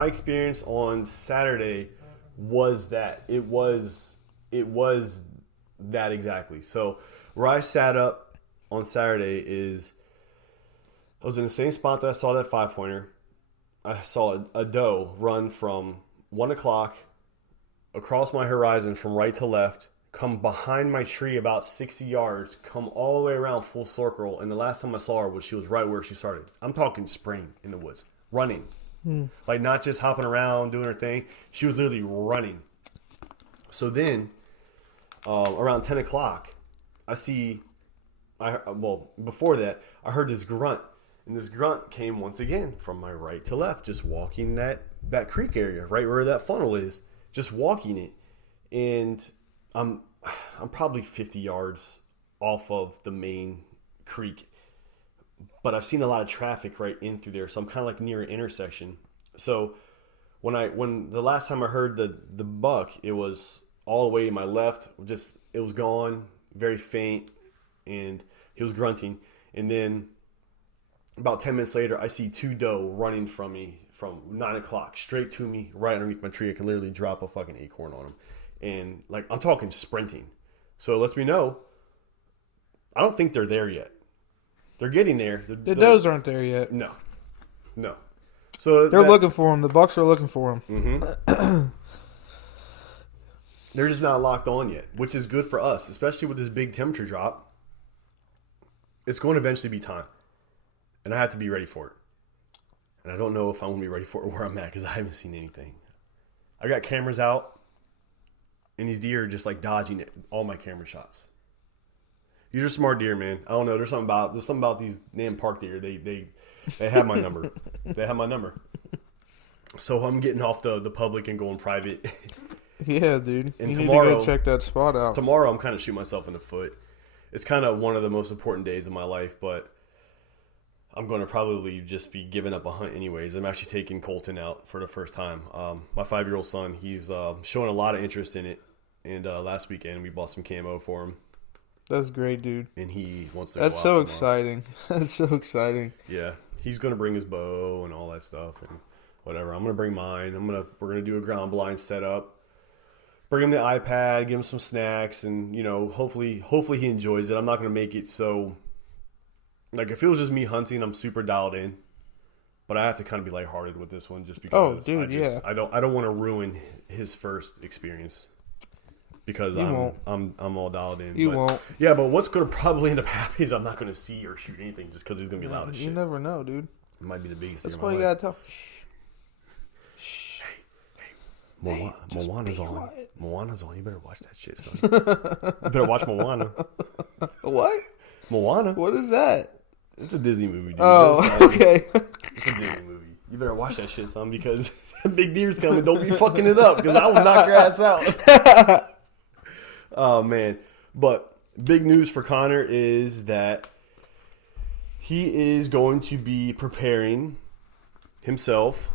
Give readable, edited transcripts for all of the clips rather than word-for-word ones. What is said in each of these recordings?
My experience on Saturday was that it was that exactly. So where I sat up on Saturday is I was in the same spot that I saw that 5 pointer. I saw a doe run from 1 o'clock across my horizon from right to left, come behind my tree about 60 yards, come all the way around full circle, and the last time I saw her was she was right where she started. I'm talking sprinting in the woods, running. Like not just hopping around doing her thing. She was literally running. So then, around 10 o'clock, before that, I heard this grunt. And this grunt came once again from my right to left, just walking that creek area, right where that funnel is, just walking it. And I'm probably 50 yards off of the main creek, but I've seen a lot of traffic right in through there, so I'm kind of like near an intersection. So when the last time I heard the buck, it was all the way to my left, just it was gone, very faint, and he was grunting. And then about 10 minutes later, I see two doe running from me from 9 o'clock straight to me, right underneath my tree. I can literally drop a fucking acorn on them, and like I'm talking sprinting. So it lets me know I don't think they're there yet. They're getting there. The does aren't there yet. No. So they're looking for them. The bucks are looking for them. Mm-hmm. They're just not locked on yet, which is good for us, especially with this big temperature drop. It's going to eventually be time, and I have to be ready for it. And I don't know if I'm going to be ready for it where I'm at because I haven't seen anything. I got cameras out, and these deer are just like dodging all my camera shots. These are smart deer, man. I don't know. There's something about these damn park deer. They have my number. They have my number. So I'm getting off the public and going private. Yeah, dude. And you tomorrow, need to go check that spot out. Tomorrow I'm kind of shooting myself in the foot. It's kind of one of the most important days of my life, but I'm going to probably just be giving up a hunt anyways. I'm actually taking Colton out for the first time. My 5-year-old son, he's showing a lot of interest in it. And last weekend we bought some camo for him. That's great, dude. And he wants to That's go so out exciting. That's so exciting. Yeah. He's going to bring his bow and all that stuff and whatever. I'm going to bring mine. We're going to do a ground blind setup. Bring him the iPad, give him some snacks, and, hopefully he enjoys it. I'm not going to make it so, like, if it was just me hunting, I'm super dialed in. But I have to kind of be lighthearted with this one just because I don't want to ruin his first experience. Because I'm all dialed in. You won't. Yeah, but what's going to probably end up happening is I'm not going to see or shoot anything just because he's going to be loud as shit. You never know, dude. It might be the biggest That's thing why in you my got to tell. Hey, Moana's on. Quiet. Moana's on. You better watch that shit, son. You better watch Moana. What? Moana? What is that? It's a Disney movie, dude. Oh, okay. It's a Disney movie. You better watch that shit, son, because big deer's coming. Don't be fucking it up, because I will knock your ass out. Oh, man. But big news for Connor is that he is going to be preparing himself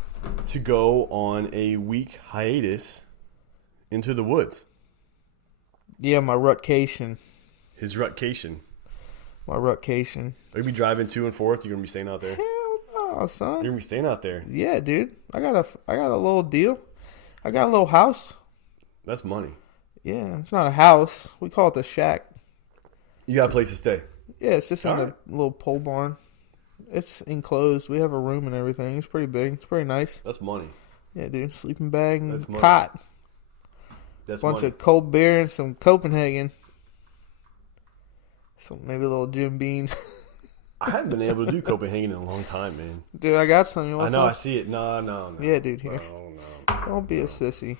to go on a week hiatus into the woods. Yeah, my Rut-cation. His Rut-cation. My Rut-cation. Are you be driving to and forth? You're going to be staying out there? Hell no, son. You're going to be staying out there? Yeah, dude. I got a little deal. I got a little house. That's money. Yeah, it's not a house. We call it the shack. You got a place to stay? Yeah, it's just in All a right. little pole barn. It's enclosed. We have a room and everything. It's pretty big. It's pretty nice. That's money. Yeah, dude. Sleeping bag and That's money. cot. That's Bunch money. of cold beer and some Copenhagen. So maybe a little Jim Beam. I haven't been able to do Copenhagen in a long time, man. Dude, I got some. You want I know. some? I see it. No. Yeah, dude. Here. No. Don't be a sissy.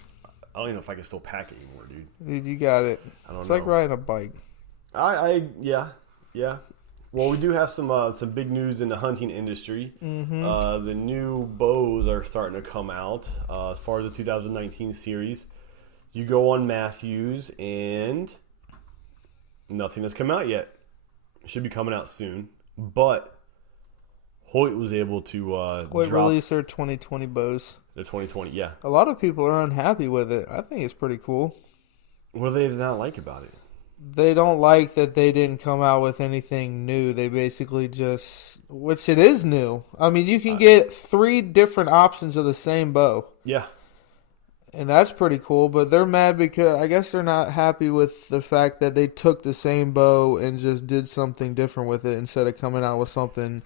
I don't even know if I can still pack it anymore, dude. Dude, you got it. I don't It's know. like riding a bike. Yeah. Well, we do have some big news in the hunting industry. Mm-hmm. The new bows are starting to come out as far as the 2019 series. You go on Matthews, and nothing has come out yet. It should be coming out soon. But Hoyt was able to Hoyt drop released their 2020 bows. the 2020. Yeah. A lot of people are unhappy with it. I think it's pretty cool. What do they not like about it? They don't like that they didn't come out with anything new. They basically just, which it is new. I mean, you can get 3 different options of the same bow. Yeah. And that's pretty cool, but they're mad because I guess they're not happy with the fact that they took the same bow and just did something different with it instead of coming out with something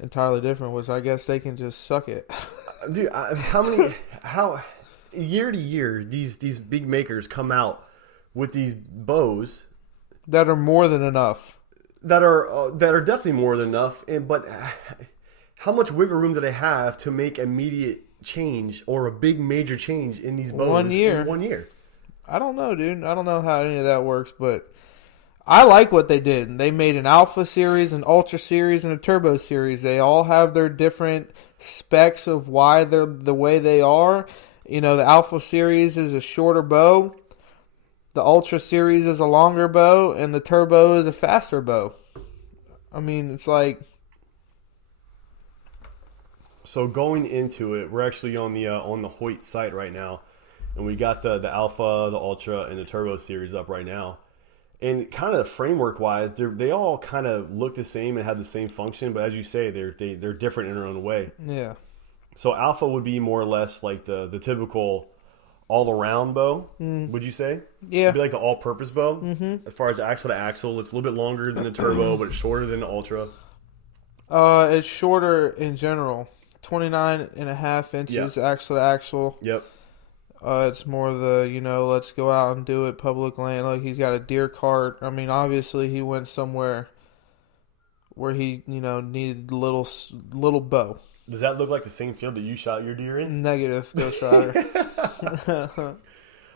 entirely different, which I guess they can just suck it. Dude, how year to year these big makers come out with these bows that are more than enough. That are definitely more than enough, but how much wiggle room do they have to make immediate change or a big major change in these bows 1 year? In 1 year. I don't know, dude. I don't know how any of that works, but I like what they did. They made an Alpha series, an Ultra series, and a Turbo series. They all have their different specs of why they're the way they are. You know, the Alpha series is a shorter bow. The Ultra series is a longer bow, and the Turbo is a faster bow. I mean, it's like... So going into it, we're actually on the Hoyt site right now, and we got the Alpha, the Ultra, and the Turbo series up right now. And kind of framework wise, they all kind of look the same and have the same function, but as you say, they're different in their own way. Yeah. So Alpha would be more or less like the typical all-around bow, would you say? Yeah. It'd be like the all-purpose bow. Mm-hmm. As far as axle to axle, it's a little bit longer than the Turbo, but it's shorter than the Ultra. It's shorter in general. 29.5 inches axle to axle. Yep. It's more the, let's go out and do it public land. Like, he's got a deer cart. I mean, obviously, he went somewhere where he, needed little bow. Does that look like the same field that you shot your deer in? Negative, Ghost Rider.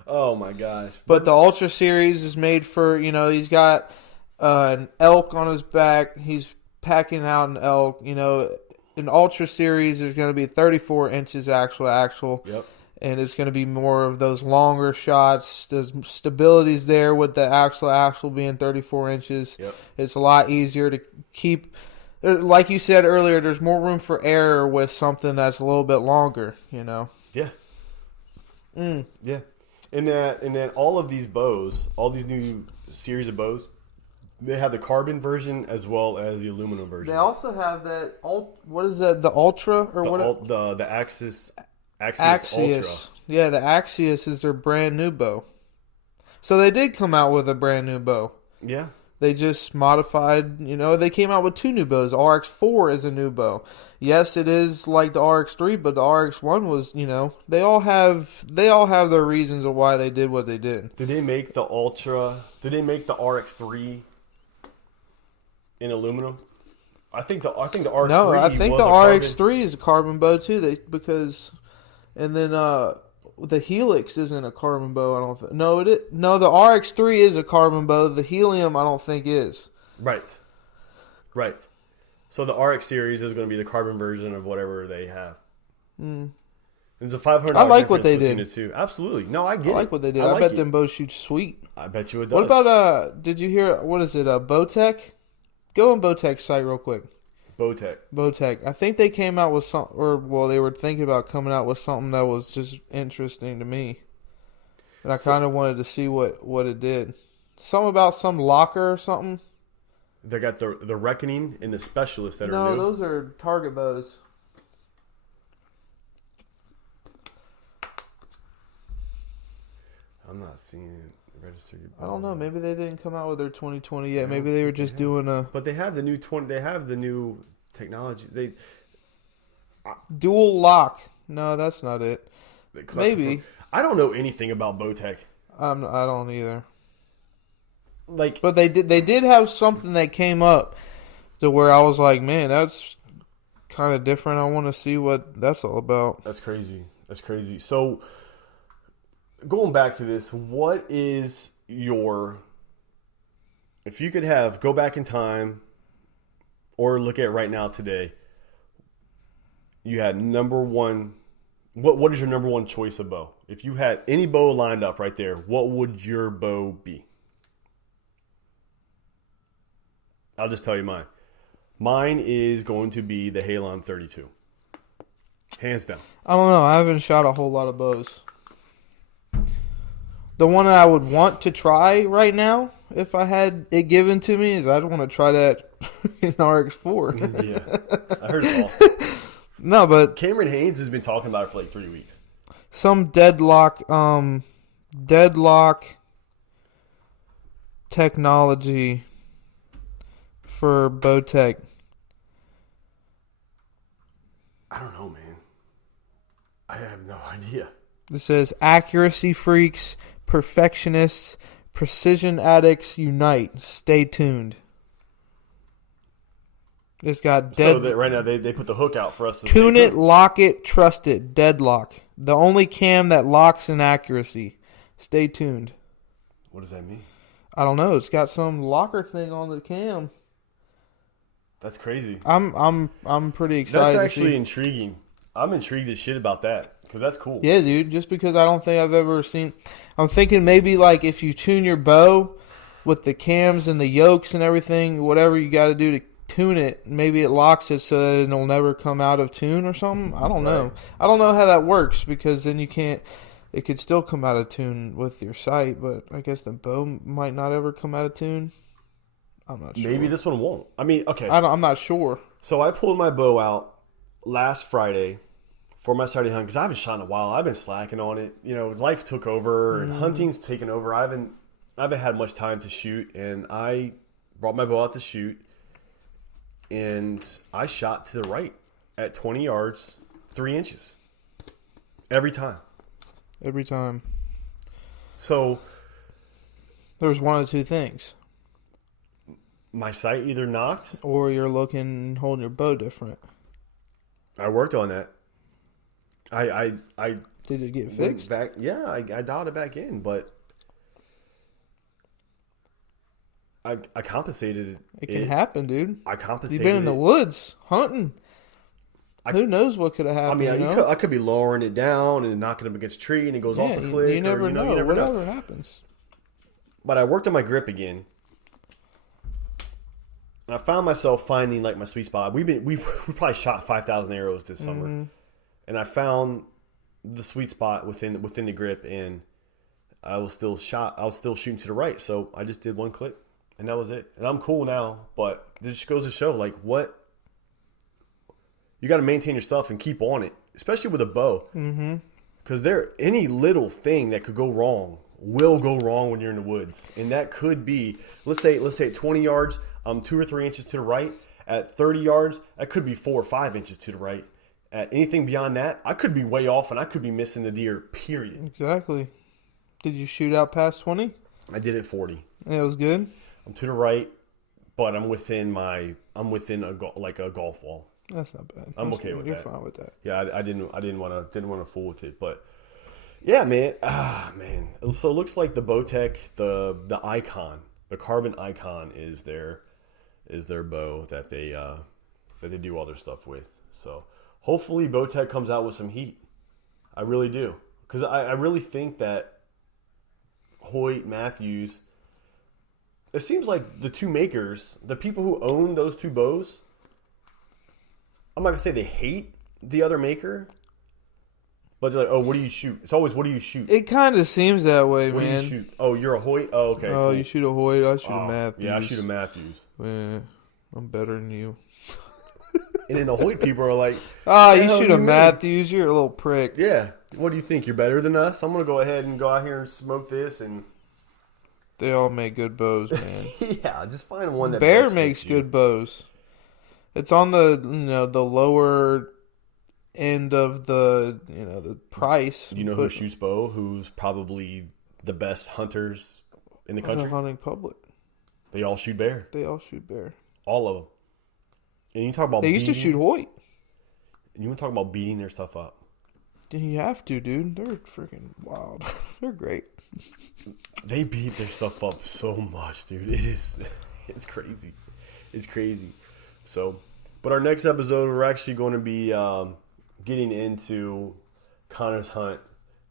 Oh, my gosh. But the Ultra Series is made for, he's got an elk on his back. He's packing out an elk. An Ultra Series is going to be 34 inches axle to axle. Yep. And it's going to be more of those longer shots. The stability's there with the axle to axle being 34 inches. Yep. It's a lot easier to keep... Like you said earlier, there's more room for error with something that's a little bit longer, Yeah. Yeah. And then all of these bows, all these new series of bows, they have the carbon version as well as the aluminum version. They also have that, what is that, the Ultra? Or the Axius Ultra. Yeah, the Axius is their brand new bow. So they did come out with a brand new bow. Yeah. They just modified, they came out with 2 new bows. RX-4 is a new bow. Yes, it is like the RX-3, but the RX-1 was, they all have their reasons of why they did what they did. Did they make the Ultra, did they make the RX-3 in aluminum? I think the RX-3 No, I think the RX-3 is a carbon bow too, and then the Helix isn't a carbon bow, I don't think. No, the RX-3 is a carbon bow. The Helium, I don't think is. Right. So the RX series is going to be the carbon version of whatever they have. It's a $500. I like what they did. The two. Absolutely. No, I get it. I like what they did. I bet them bows shoot sweet. I bet you it does. What about, did you hear, what is it, Bowtech? Go on Bowtech's site real quick. Bowtech. I think they came out with something, they were thinking about coming out with something that was just interesting to me. And I kind of wanted to see what it did. Something about some locker or something. They got the Reckoning and the Specialist that are new. No, those are target bows. I'm not seeing it registered. I don't know. Maybe they didn't come out with their 2020 yet. Maybe they were just doing a... But they have the new They have the new technology. Dual lock. No, that's not it. Maybe. I don't know anything about Bowtech. I don't either. But they did have something that came up to where I was like, man, that's kind of different. I want to see what that's all about. That's crazy. So, going back to this, what is if you could go back in time or look at right now today, you had number one, what is your number one choice of bow? If you had any bow lined up right there, what would your bow be? I'll just tell you mine. Mine is going to be the Halon 32. Hands down. I don't know. I haven't shot a whole lot of bows. The one I would want to try right now, if I had it given to me, is I'd want to try that in RX-4. Yeah, I heard it's awesome. No, but Cameron Haynes has been talking about it for like 3 weeks. some deadlock technology for Bowtech. I don't know, man. I have no idea. It says accuracy freaks, perfectionists, precision addicts unite. Stay tuned. It's got So that right now they put the hook out for us to tune it, lock it, trust it, deadlock. The only cam that locks in accuracy. Stay tuned. What does that mean? I don't know. It's got some locker thing on the cam. That's crazy. I'm pretty excited. That's actually intriguing. I'm intrigued as shit about that because that's cool. Yeah, dude. Just because I don't think I've ever seen. I'm thinking maybe like if you tune your bow with the cams and the yokes and everything, whatever you got to do to tune it, maybe it locks it so that it'll never come out of tune or something. I don't know. I don't know how that works because then you can't. It could still come out of tune with your sight, but I guess the bow might not ever come out of tune. I'm not sure. Maybe this one won't. I mean, okay. I'm not sure. So I pulled my bow out last Friday for my Saturday hunt because I haven't shot in a while. I've been slacking on it. You know, life took over and hunting's taken over. I haven't had much time to shoot, and I brought my bow out to shoot, and I shot to the right at 20 yards, 3 inches every time. Every time. So There's one of two things. my sight either knocked. Or you're looking, holding your bow different. I worked on that. I Did it get went fixed? back. Yeah, I dialed it back in, but I compensated. It can happen, dude. I compensated. You've been in the woods hunting. Who knows what could have happened? I mean, I could be lowering it down and knocking up against a tree, and it goes off a click. You never know. You never Whatever know. happens. But I worked on my grip again. And I found myself finding like my sweet spot. We probably shot 5,000 arrows this summer, and I found the sweet spot within the grip, and I was still shooting to the right. So I just did one click, and that was it. And I'm cool now. But it just goes to show like what you got to maintain your stuff and keep on it, especially with a bow, because any little thing that could go wrong will go wrong when you're in the woods, and that could be let's say at 20 yards. 2 or 3 inches to the right. At 30 yards, that could be 4 or 5 inches to the right. At anything beyond that, I could be way off and I could be missing the deer, period. Exactly. Did you shoot out past 20? I did it 40. Yeah, it was good. I'm to the right, but I'm within a golf ball. That's not bad. I'm okay with that. You're fine with that. Yeah, I didn't want to fool with it, but yeah, man. Man. So it looks like the Bowtech, the Icon, the carbon Icon is their bow that they do all their stuff with. So hopefully Bowtech comes out with some heat. I really do, because I really think that Hoyt, Matthews, it seems like the two makers, the people who own those two bows, I'm not gonna say they hate the other maker, but they're like, oh, what do you shoot? It's always, what do you shoot? It kind of seems that way, What man. do you shoot? Oh, you're a Hoyt? Oh, okay. Oh, cool. you shoot a Hoyt, I shoot a Matthews. Yeah, I shoot a Matthews. Man, I'm better than you. And then the Hoyt people are like, Ah, "The you hell shoot do a mean?" Matthews, you're a little prick. Yeah. What do you think? You're better than us? I'm going to go ahead and go out here and smoke this. And They all make good bows, man. yeah, just find one that Bear best makes fits you. good bows. It's on the the lower end of the price. You know who shoots bow? Who's probably the best hunters in the country? Hunting public. They all shoot bear. They all shoot bear. All of them. And you talk about They used to shoot Hoyt. And you want to talk about beating their stuff up. You have to, dude. They're freaking wild. They're great. They beat their stuff up so much, dude. It's crazy. It's crazy. So, but our next episode, we're actually going to be getting into Connor's hunt,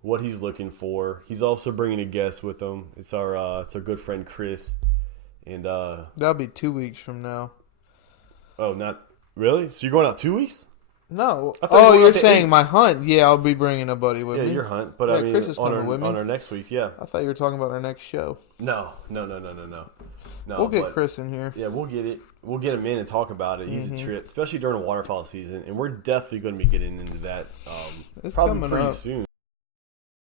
what he's looking for. He's also bringing a guest with him. It's our good friend Chris, and That'll be 2 weeks from now. oh, not really. So you're going out 2 weeks? No. I thought Oh, we were you're at the saying 8th. my hunt. Yeah, I'll be bringing a buddy with Yeah, me. your hunt, but Yeah, I mean, Chris is on coming with me. our next week, yeah. I thought you were talking about our next show. No. We'll get Chris in here. Yeah, we'll get it. We'll get him in and talk about it. He's Mm-hmm. a trip, especially during the waterfowl season, and we're definitely going to be getting into that It's probably coming pretty up. soon.